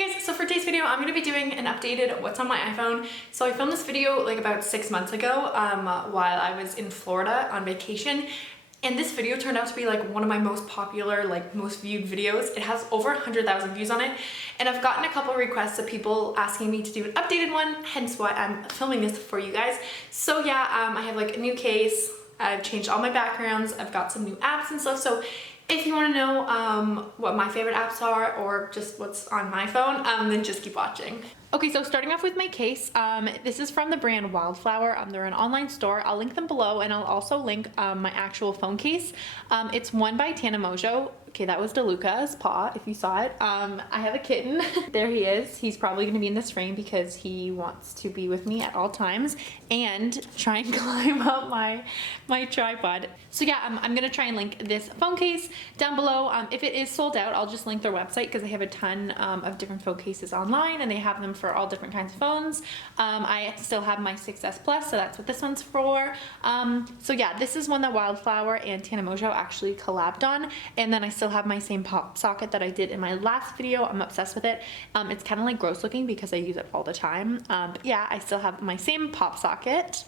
guys, so for today's video, I'm gonna be doing an updated what's on my iPhone. So I filmed this video like about 6 months ago while I was in Florida on vacation. And this video turned out to be like one of my most popular, like most viewed videos. It has over 100,000 views on it. And I've gotten a couple of requests of people asking me to do an updated one, hence why I'm filming this for you guys. So yeah, I have like a new case. I've changed all my backgrounds. I've got some new apps and stuff. So if you want to know what my favorite apps are or just what's on my phone, then just keep watching. Okay, so starting off with my case, this is from the brand Wildflower. They're an online store. I'll link them below, and I'll also link my actual phone case. It's one by Tana Mojo. Okay, that was DeLuca's paw, if you saw it. I have a kitten. There he is. He's probably gonna be in this frame because he wants to be with me at all times and try and climb up my tripod. So yeah, I'm gonna try and link this phone case down below. If it is sold out, I'll just link their website because they have a ton of different phone cases online and they have them for all different kinds of phones. I still have my 6S Plus, so that's what this one's for. So yeah, this is one that Wildflower and Tana Mojo actually collabed on, and then I still have my same pop socket that I did in my last video. I'm obsessed with it. It's kind of like gross looking because I use it all the time. But yeah, I still have my same pop socket.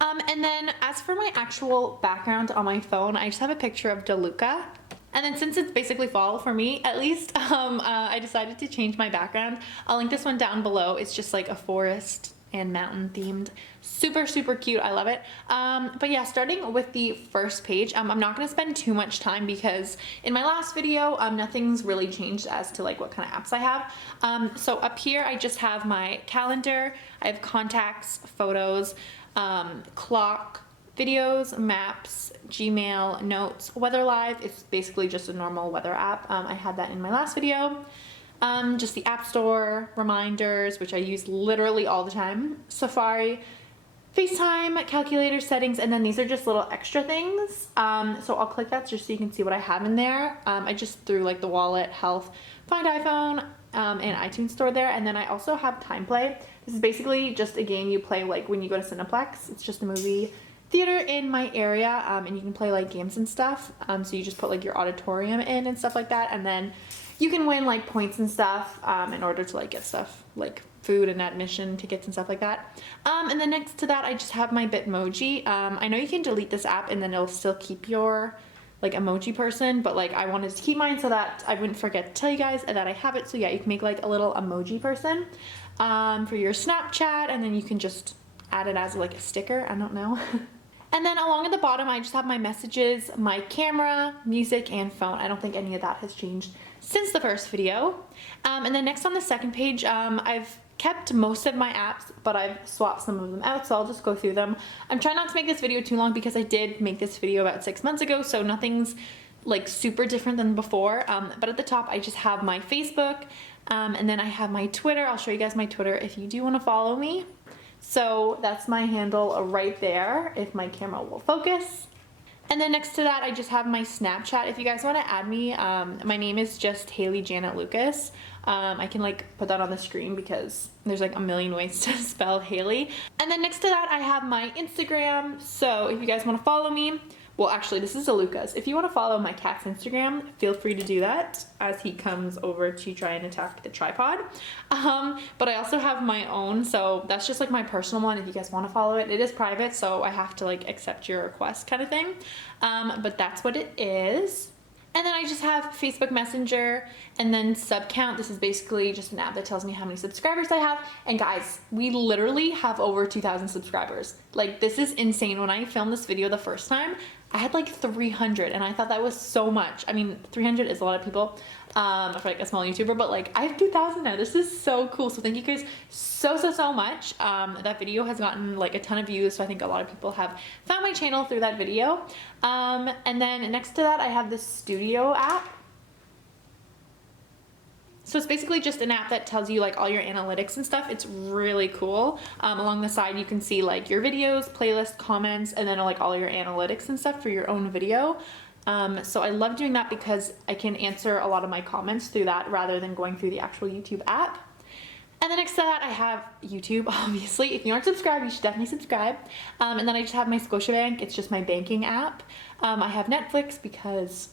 And then as for my actual background on my phone, I just have a picture of DeLuca. And then since it's basically fall for me, at least, I decided to change my background. I'll link this one down below. It's just like a forest and mountain themed. Super, super cute. I love it. But yeah, starting with the first page, I'm not going to spend too much time because in my last video, nothing's really changed as to like what kind of apps I have. So up here, I just have my calendar. I have contacts, photos, clock, videos, maps, Gmail, notes, weather live. It's basically just a normal weather app. I had that in my last video. Just the App Store, reminders, which I use literally all the time, Safari, FaceTime, calculator, settings, and then these are just little extra things. So I'll click that just so you can see what I have in there. I just threw like the wallet, health, find iPhone, and iTunes Store there. And then I also have Time Play. This is basically just a game you play like when you go to Cineplex. It's just a movie theater in my area, and you can play like games and stuff. So you just put like your auditorium in and stuff like that, and then you can win like points and stuff in order to like get stuff like food and admission tickets and stuff like that. And then next to that, I just have my Bitmoji. I know you can delete this app and then it'll still keep your like emoji person, but like I wanted to keep mine so that I wouldn't forget to tell you guys that I have it. So yeah, you can make like a little emoji person for your Snapchat, and then you can just add it as like a sticker. I don't know. And then along at the bottom, I just have my messages, my camera, music, and phone. I don't think any of that has changed since the first video. And then next on the second page, I've kept most of my apps, but I've swapped some of them out, so I'll just go through them. I'm trying not to make this video too long because I did make this video about 6 months ago, so nothing's like super different than before. But at the top, I just have my Facebook, and then I have my Twitter. I'll show you guys my Twitter if you do want to follow me. So that's my handle right there, if my camera will focus. And then next to that, I just have my Snapchat. If you guys want to add me, my name is just Haley Janet Lucas. I can like put that on the screen because there's like a million ways to spell Haley. And then next to that, I have my Instagram. So if you guys want to follow me, well, actually, this is DeLuca's. If you want to follow my cat's Instagram, feel free to do that as he comes over to try and attack the tripod. But I also have my own, so that's just like my personal one. If you guys want to follow it, it is private, so I have to like accept your request kind of thing. But that's what it is. And then I just have Facebook Messenger and then SubCount. This is basically just an app that tells me how many subscribers I have. And guys, we literally have over 2,000 subscribers. Like, this is insane. When I filmed this video the first time, I had like 300 and I thought that was so much. I mean, 300 is a lot of people for like a small YouTuber, but like I have 2,000 now. This is so cool. So thank you guys so much. That video has gotten like a ton of views, so I think a lot of people have found my channel through that video. And then next to that, I have the Studio app. So it's basically just an app that tells you like all your analytics and stuff. It's really cool. Along the side, you can see like your videos, playlist, comments, and then like all your analytics and stuff for your own video. So I love doing that because I can answer a lot of my comments through that rather than going through the actual YouTube app. And then next to that, I have YouTube, obviously. If you aren't subscribed, you should definitely subscribe. And then I just have my Scotiabank. It's just my banking app. I have Netflix because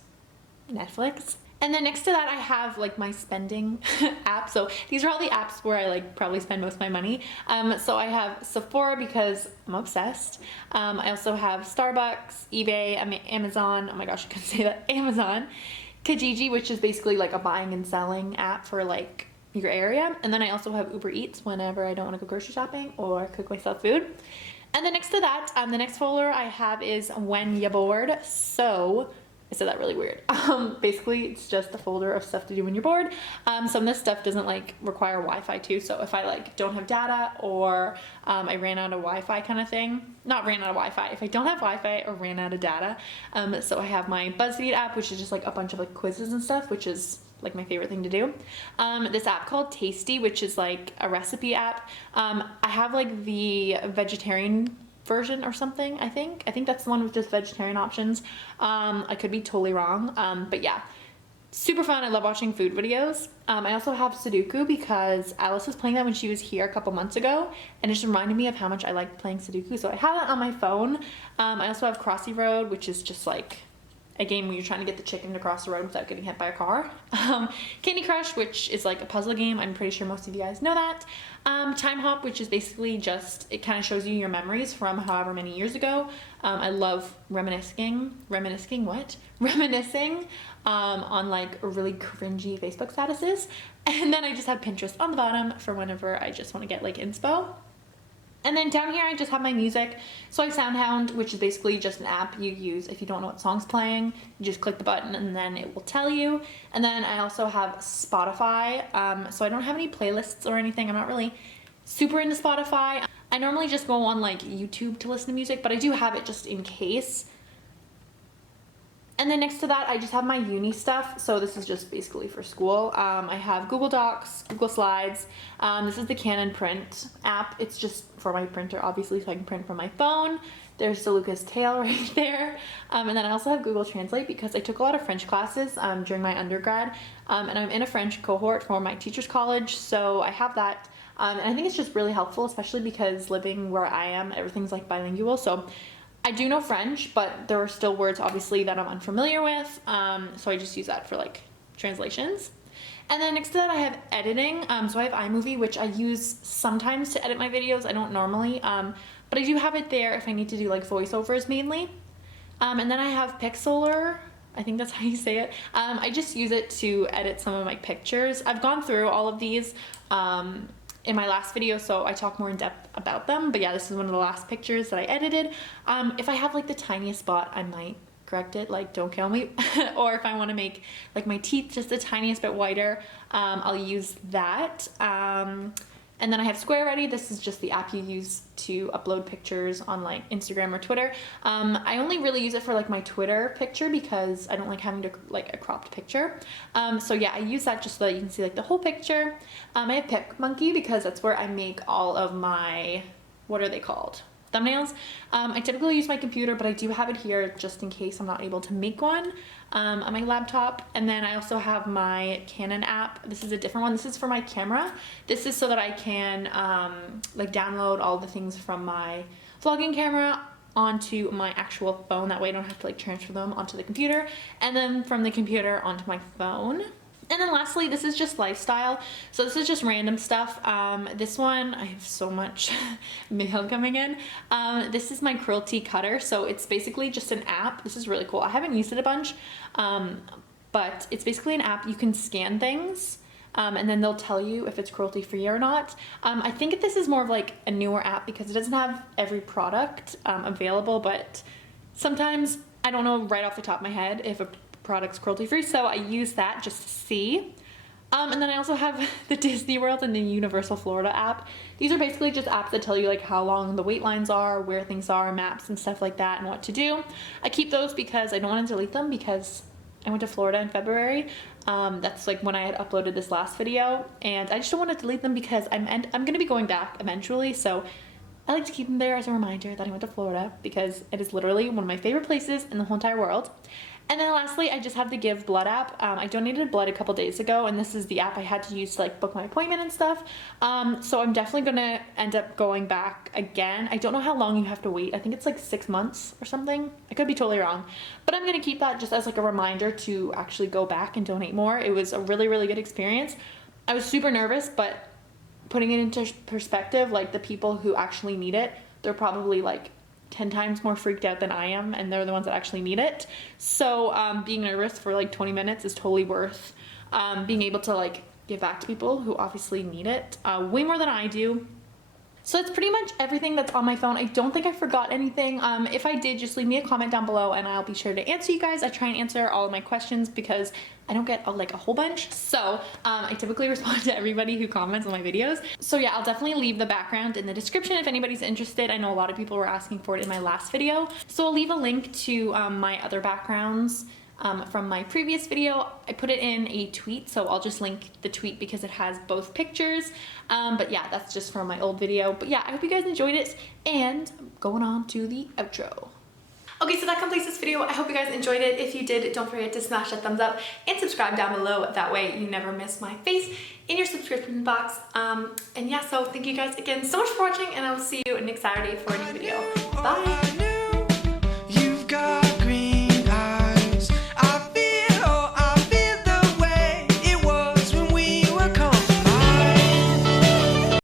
Netflix. And then next to that, I have like my spending app. So these are all the apps where I like probably spend most of my money. So I have Sephora because I'm obsessed. I also have Starbucks, eBay, Amazon. Oh my gosh, I couldn't say that. Amazon, Kijiji, which is basically like a buying and selling app for like your area. And then I also have Uber Eats whenever I don't want to go grocery shopping or cook myself food. And then next to that, the next folder I have is When You Bored. So I said that really weird. Basically, it's just a folder of stuff to do when you're bored. Some of this stuff doesn't like require Wi-Fi too. So if I like don't have data or I ran out of Wi-Fi kind of thing, not ran out of Wi-Fi, if I don't have Wi-Fi or ran out of data. So I have my BuzzFeed app, which is just like a bunch of like quizzes and stuff, which is like my favorite thing to do. This app called Tasty, which is like a recipe app. I have like the vegetarian version or something. I think that's the one with just vegetarian options. I could be totally wrong, but yeah, super fun. I love watching food videos. I also have Sudoku because Alice was playing that when she was here a couple months ago, and it just reminded me of how much I like playing Sudoku, so I have that on my phone. I also have Crossy Road, which is just like a game where you're trying to get the chicken to cross the road without getting hit by a car. Candy Crush, which is like a puzzle game. I'm pretty sure most of you guys know that. Time Hop, which is basically just, it kind of shows you your memories from however many years ago. I love reminiscing on like really cringy Facebook statuses. And then I just have Pinterest on the bottom for whenever I just want to get like inspo. And then down here I just have my music. So I have SoundHound, which is basically just an app you use if you don't know what song's playing. You just click the button and then it will tell you. And then I also have Spotify. So I don't have any playlists or anything. I'm not really super into Spotify. I normally just go on like YouTube to listen to music, but I do have it just in case. And then next to that, I just have my uni stuff. So this is just basically for school. I have Google Docs, Google Slides. This is the Canon Print app. It's just for my printer, obviously, so I can print from my phone. There's DeLuca's tail right there. And then I also have Google Translate because I took a lot of French classes during my undergrad. And I'm in a French cohort for my teacher's college, so I have that. And I think it's just really helpful, especially because living where I am, everything's like bilingual. So I do know French, but there are still words obviously that I'm unfamiliar with, so I just use that for like translations. And then next to that I have editing, so I have iMovie, which I use sometimes to edit my videos. I don't normally, but I do have it there if I need to do like voiceovers mainly. And then I have Pixlr, I think that's how you say it. I just use it to edit some of my pictures. I've gone through all of these in my last video, so I talk more in depth about them, but yeah, this is one of the last pictures that I edited. If I have like the tiniest spot, I might correct it, like don't kill me. Or if I want to make like my teeth just the tiniest bit whiter, I'll use that. And then I have Square Ready. This is just the app you use to upload pictures on like Instagram or Twitter. I only really use it for like my Twitter picture because I don't like having to like a cropped picture. So yeah, I use that just so that you can see like the whole picture. I have PicMonkey because that's where I make all of my, what are they called? Thumbnails. I typically use my computer, but I do have it here just in case I'm not able to make one on my laptop. And then I also have my Canon app. This is a different one. This is for my camera. This is so that I can like download all the things from my vlogging camera onto my actual phone. That way I don't have to like transfer them onto the computer, and then from the computer onto my phone. And then lastly, this is just lifestyle. So this is just random stuff. This one, I have so much mail coming in. This is my cruelty cutter. So it's basically just an app. This is really cool. I haven't used it a bunch, but it's basically an app. You can scan things and then they'll tell you if it's cruelty free or not. I think this is more of like a newer app because it doesn't have every product available, but sometimes I don't know right off the top of my head if a product's cruelty free, so I use that just to see. And then I also have the Disney World and the Universal Florida app. These are basically just apps that tell you like how long the wait lines are, where things are, maps and stuff like that, and what to do. I keep those because I don't want to delete them because I went to Florida in February. That's like when I had uploaded this last video, and I just don't want to delete them because I'm going to be going back eventually, so I like to keep them there as a reminder that I went to Florida because it is literally one of my favorite places in the whole entire world. And then lastly, I just have the Give Blood app. I donated blood a couple days ago, and this is the app I had to use to like book my appointment and stuff. So I'm definitely gonna end up going back again. I don't know how long you have to wait. I think it's like 6 months or something. I could be totally wrong, but I'm gonna keep that just as like a reminder to actually go back and donate more. It was a really, really good experience. I was super nervous, but putting it into perspective, like the people who actually need it, they're probably like 10 times more freaked out than I am, and they're the ones that actually need it. So being nervous for like 20 minutes is totally worth being able to like give back to people who obviously need it way more than I do. So that's pretty much everything that's on my phone. I don't think I forgot anything. If I did, just leave me a comment down below and I'll be sure to answer you guys. I try and answer all of my questions because I don't get like a whole bunch. So I typically respond to everybody who comments on my videos. So yeah, I'll definitely leave the background in the description if anybody's interested. I know a lot of people were asking for it in my last video. So I'll leave a link to my other backgrounds from my previous video. I put it in a tweet, so I'll just link the tweet because it has both pictures. But yeah, that's just from my old video. But yeah, I hope you guys enjoyed it, and going on to the outro. Okay, so that completes this video. I hope you guys enjoyed it. If you did, don't forget to smash that thumbs up and subscribe down below. That way you never miss my face in your subscription box. And yeah, so thank you guys again so much for watching, and I will see you next Saturday for a new video. Bye!